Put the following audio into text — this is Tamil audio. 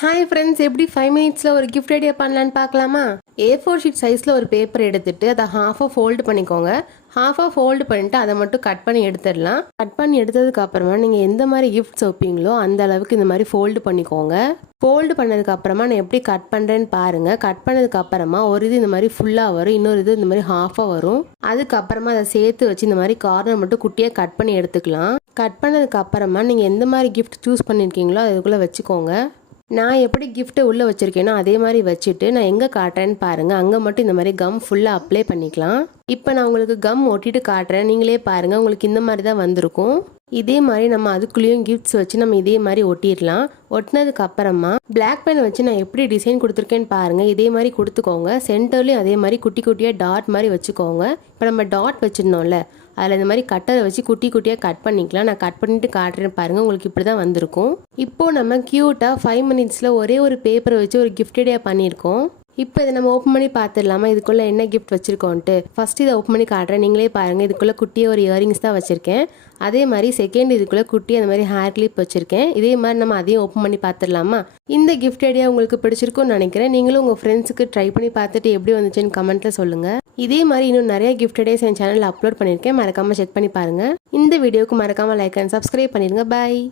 ஹாய் ஃப்ரெண்ட்ஸ், எப்படி 5 மினிட்ஸில் ஒரு கிஃப்ட் ஐடியா பண்ணலான்னு பார்க்கலாமா? A4 ஷீட் சைஸில் ஒரு பேப்பர் எடுத்துட்டு அதை ஹாஃபாக ஃபோல்டு பண்ணிக்கோங்க. ஹாஃபாக ஃபோல்டு பண்ணிட்டு அதை மட்டும் கட் பண்ணி எடுத்துடலாம். கட் பண்ணி எடுத்ததுக்கு அப்புறமா நீங்கள் எந்த மாதிரி கிஃப்ட்ஸ் வைப்பீங்களோ அந்த அளவுக்கு இந்த மாதிரி ஃபோல்டு பண்ணிக்கோங்க. ஃபோல்டு பண்ணதுக்கு அப்புறமா நான் எப்படி கட் பண்ணுறேன்னு பாருங்கள். கட் பண்ணதுக்கு அப்புறமா ஒரு இது இந்த மாதிரி ஃபுல்லாக வரும், இன்னொரு இது இந்த மாதிரி ஹாஃபாக வரும். அதுக்கப்புறமா அதை சேர்த்து வச்சு இந்த மாதிரி கார்னர் மட்டும் குட்டியாக கட் பண்ணி எடுத்துக்கலாம். கட் பண்ணதுக்கு அப்புறமா நீங்கள் எந்த மாதிரி கிஃப்ட் சூஸ் பண்ணியிருக்கீங்களோ அதுக்குள்ளே வச்சுக்கோங்க. நான் எப்படி கிஃப்ட்டை உள்ளே வச்சுருக்கேனோ அதே மாதிரி வச்சுட்டு நான் எங்கே காட்டுறேன்னு பாருங்கள். அங்கே மட்டும் இந்த மாதிரி கம் ஃபுல்லாக அப்ளை பண்ணிக்கலாம். இப்போ நான் உங்களுக்கு கம் ஒட்டிட்டு காட்டுறேன், நீங்களே பாருங்கள். உங்களுக்கு இந்த மாதிரி தான் வந்திருக்கும். இதே மாதிரி நம்ம அதுக்குள்ளேயும் கிஃப்ட்ஸ் வச்சு நம்ம இதே மாதிரி ஒட்டிடலாம். ஒட்டினதுக்கு அப்புறமா பிளாக் பென் வச்சு நான் எப்படி டிசைன் கொடுத்துருக்கேன்னு பாருங்கள். இதே மாதிரி கொடுத்துக்கோங்க. சென்டர்லேயும் அதே மாதிரி குட்டி குட்டியாக டாட் மாதிரி வச்சுக்கோங்க. இப்போ நம்ம டாட் வச்சுருந்தோம்ல, அதில் இந்த மாதிரி கட்டரை வச்சு குட்டி குட்டியாக கட் பண்ணிக்கலாம். நான் கட் பண்ணிட்டு காட்டுறேன்னு பாருங்கள். உங்களுக்கு இப்படி தான் வந்திருக்கும். இப்போது நம்ம க்யூட்டாக 5 மினிட்ஸில் ஒரே ஒரு பேப்பரை வச்சு ஒரு கிஃப்ட் ஐடியா பண்ணியிருக்கோம். இப்போ இதை நம்ம ஓப்பன் பண்ணி பார்த்துடலாமா, இதுக்குள்ளே என்ன கிஃப்ட் வச்சுருக்கோன்ட்டு. ஃபஸ்ட்டு இதை ஓப்பன் பண்ணி காட்டுறேன், நீங்களே பாருங்கள். இதுக்குள்ளே குட்டியாக ஒரு இயரிங்ஸ் தான் வச்சுருக்கேன். அதே மாதிரி செகண்ட் இதுக்குள்ளே குட்டி அந்த மாதிரி ஹேர் கிளிப் வச்சுருக்கேன். இதே மாதிரி நம்ம அதையும் ஓப்பன் பண்ணி பார்த்துடலாமா? இந்த கிஃப்ட் ஐடியா உங்களுக்கு பிடிச்சிருக்கும்னு நினைக்கிறேன். நீங்களும் உங்கள் ஃப்ரெண்ட்ஸுக்கு ட்ரை பண்ணி பார்த்துட்டு எப்படி வந்துச்சுன்னு கமெண்ட்டில் சொல்லுங்கள். இதே மாதிரி இன்னும் நிறைய கிஃப்ட் ஐடியாஸ் என் சேனலில் அப்லோட் பண்ணியிருக்கேன், மறக்காமல் செக் பண்ணி பாருங்கள். இந்த வீடியோக்கு மறக்காமல் லைக் அண்ட் சப்ஸ்கிரைப் பண்ணிடுங்க. பாய்.